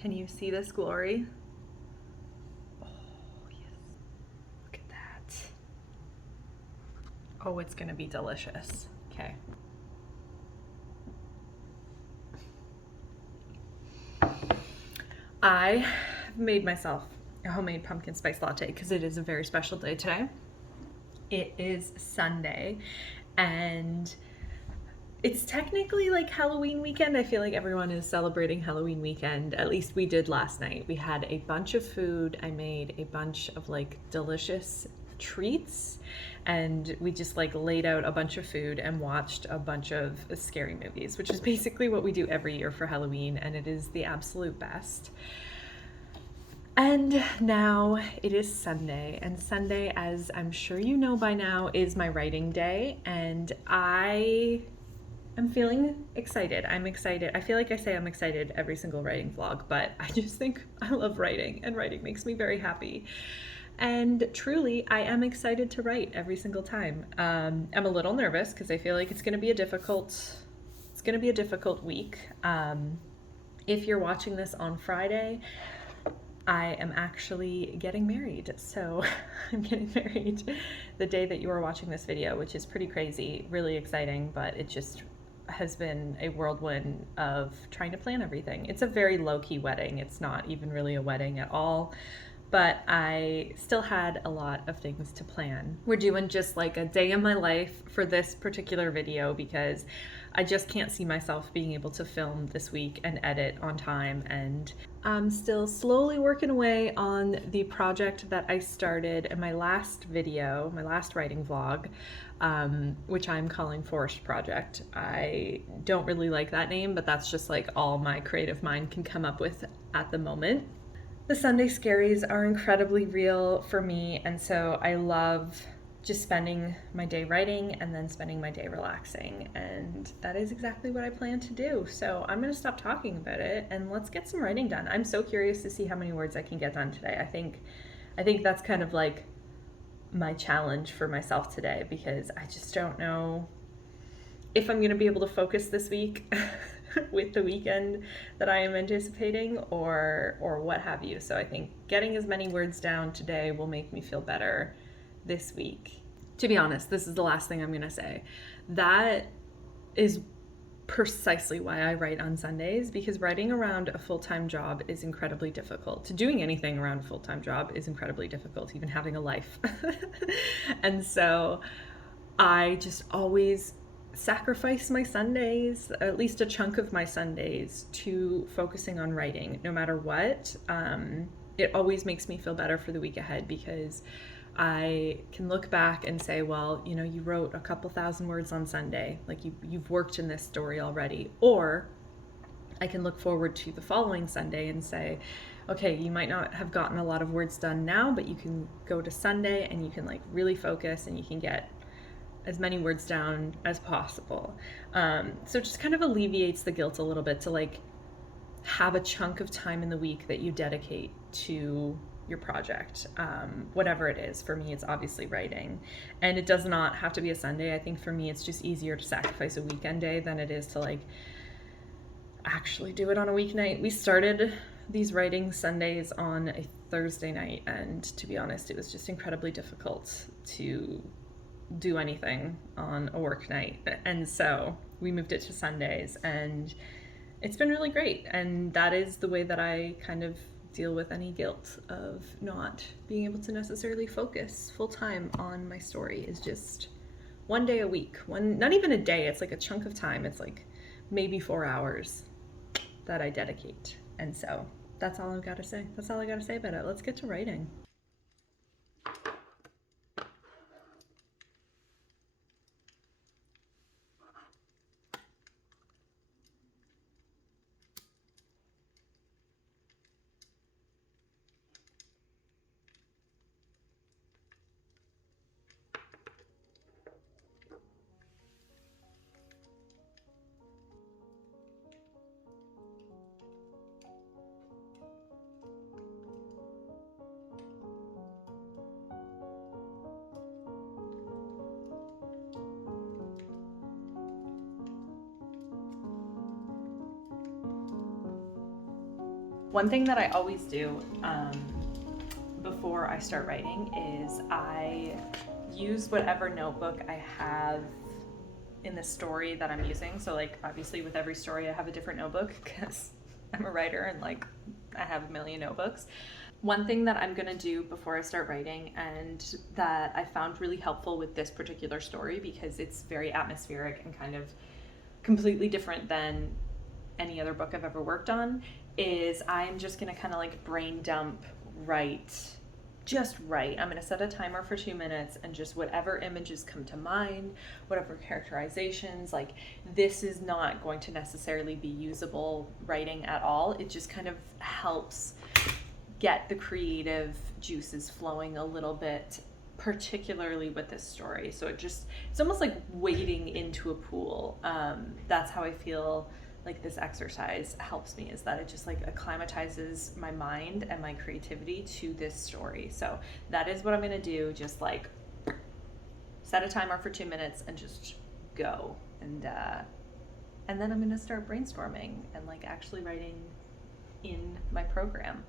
Can you see this glory? Oh, yes. Look at that. Oh, it's gonna be delicious. Okay. I made myself a homemade pumpkin spice latte because it is a very special day today. It is Sunday and it's technically like Halloween weekend. I feel like everyone is celebrating Halloween weekend. At least we did last night. We had a bunch of food. I made a bunch of like delicious treats and we just like laid out a bunch of food and watched a bunch of scary movies, which is basically what we do every year for Halloween, and it is the absolute best. And now it is Sunday, and Sunday, as I'm sure you know by now, is my writing day, and I'm feeling excited. I'm excited. I feel like I say I'm excited every single writing vlog, but I just think I love writing and writing makes me very happy. And truly, I am excited to write every single time. I'm a little nervous because I feel like it's going to be a difficult week. If you're watching this on Friday, I am actually getting married. So I'm getting married the day that you are watching this video, which is pretty crazy, really exciting, but it just has been a whirlwind of trying to plan everything. It's a very low-key wedding. It's not even really a wedding at all, but I still had a lot of things to plan. We're doing just like a day in my life for this particular video because I just can't see myself being able to film this week and edit on time, and I'm still slowly working away on the project that I started in my last video, my last writing vlog, which I'm calling Forest Project. I don't really like that name, but that's just like all my creative mind can come up with at the moment. The Sunday scaries are incredibly real for me, and so I love just spending my day writing and then spending my day relaxing, and that is exactly what I plan to do. So I'm going to stop talking about it and let's get some writing done. I'm so curious to see how many words I can get done today. I think that's kind of like my challenge for myself today, because I just don't know if I'm going to be able to focus this week with the weekend that I am anticipating, or what have you. So I think getting as many words down today will make me feel better this week. To be honest, this is the last thing I'm going to say. That is precisely why I write on Sundays, because writing around a full-time job is incredibly difficult. Doing anything around a full-time job is incredibly difficult, even having a life. And so I just always sacrifice my Sundays, at least a chunk of my Sundays, to focusing on writing, no matter what. It always makes me feel better for the week ahead, because I can look back and say, well, you know, you wrote a couple thousand words on Sunday, like you've worked in this story already. Or I can look forward to the following Sunday and say, okay, you might not have gotten a lot of words done now, but you can go to Sunday and you can like really focus and you can get as many words down as possible. So it just kind of alleviates the guilt a little bit to like have a chunk of time in the week that you dedicate to your project, whatever it is. For me, it's obviously writing, and it does not have to be a Sunday. I think for me, it's just easier to sacrifice a weekend day than it is to like actually do it on a weeknight. We started these writing Sundays on a Thursday night, and to be honest, it was just incredibly difficult to do anything on a work night. And so we moved it to Sundays, and it's been really great. And that is the way that I kind of deal with any guilt of not being able to necessarily focus full time on my story, is just one day a week. Not even a day, it's like a chunk of time. It's like maybe 4 hours that I dedicate. And so that's all I've got to say. That's all I got to say about it. Let's get to writing. One thing that I always do before I start writing is I use whatever notebook I have in the story that I'm using. So like obviously with every story I have a different notebook, because I'm a writer and like I have a million notebooks. One thing that I'm gonna do before I start writing, and that I found really helpful with this particular story, because it's very atmospheric and kind of completely different than any other book I've ever worked on, is I'm just gonna kind of like brain dump, just write. I'm gonna set a timer for 2 minutes, and just whatever images come to mind, whatever characterizations, like this is not going to necessarily be usable writing at all. It just kind of helps get the creative juices flowing a little bit, particularly with this story. So it's almost like wading into a pool. That's how I feel like this exercise helps me, is that it just like acclimatizes my mind and my creativity to this story. So that is what I'm gonna do. Just like set a timer for 2 minutes and just go. And then I'm gonna start brainstorming and like actually writing in my program.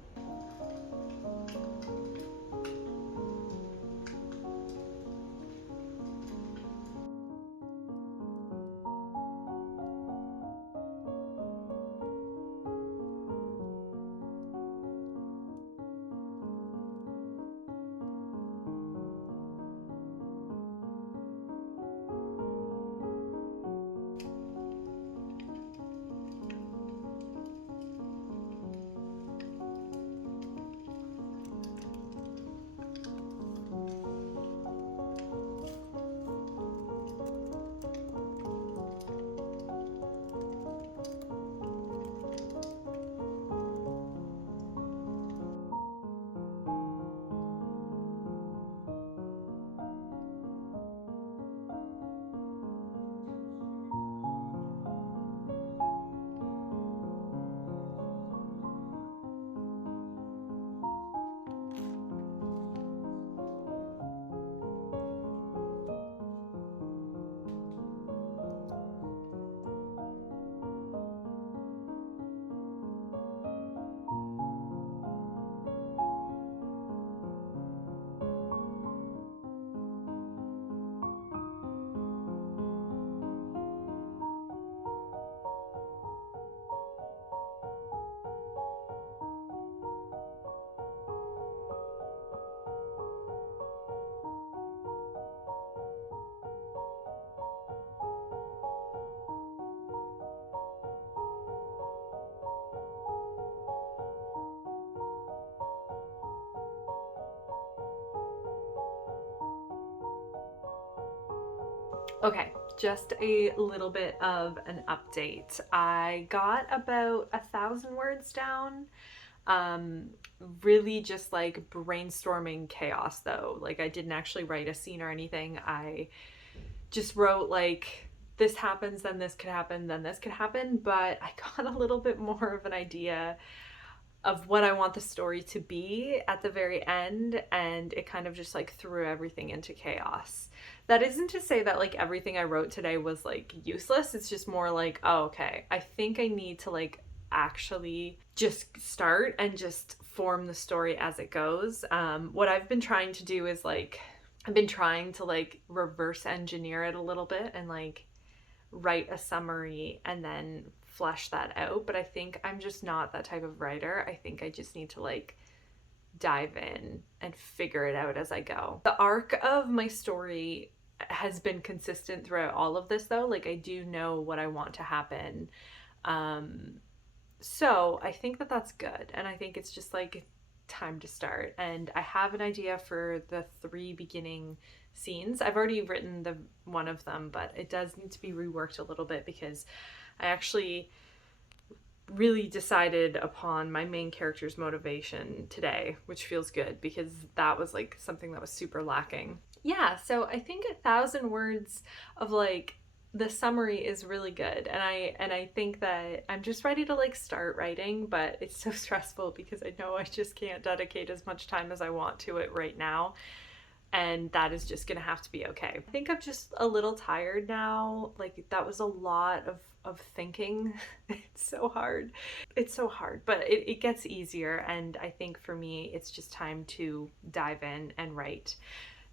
Okay, just a little bit of an update. I got about 1,000 words down. Um, really just like brainstorming chaos though. Like I didn't actually write a scene or anything. I just wrote like this happens, then this could happen, then this could happen, but I got a little bit more of an idea of what I want the story to be at the very end, and it kind of just like threw everything into chaos. That isn't to say that like everything I wrote today was like useless. It's just more like, oh, okay, I think I need to like actually just start and just form the story as it goes. What I've been trying to do is like, I've been trying to like reverse engineer it a little bit and like write a summary and then flesh that out. But I think I'm just not that type of writer. I think I just need to like dive in and figure it out as I go. The arc of my story has been consistent throughout all of this though. Like I do know what I want to happen. Um so I think that that's good. And I think it's just like time to start. And I have an idea for the 3 beginning scenes. I've already written the one of them, but it does need to be reworked a little bit because I actually really decided upon my main character's motivation today, which feels good because that was like something that was super lacking. Yeah, so I think 1,000 words of like the summary is really good, and I think that I'm just ready to like start writing, but it's so stressful because I know I just can't dedicate as much time as I want to it right now, and that is just gonna have to be okay. I think I'm just a little tired now. Like that was a lot of thinking. It's so hard. It's so hard, but it gets easier, and I think for me it's just time to dive in and write.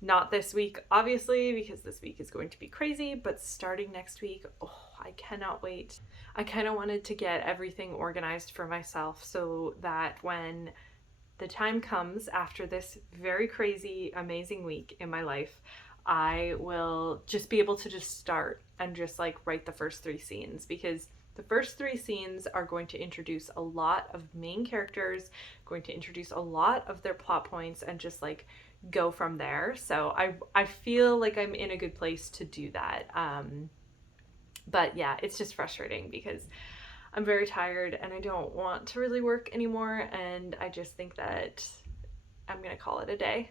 Not this week, obviously, because this week is going to be crazy, but starting next week, oh, I cannot wait. I kind of wanted to get everything organized for myself so that when the time comes after this very crazy, amazing week in my life, I will just be able to just start and just like write the first 3 scenes, because the first 3 scenes are going to introduce a lot of main characters, going to introduce a lot of their plot points, and just like go from there. So I feel like I'm in a good place to do that. But yeah, it's just frustrating because I'm very tired and I don't want to really work anymore, and I just think that I'm gonna call it a day.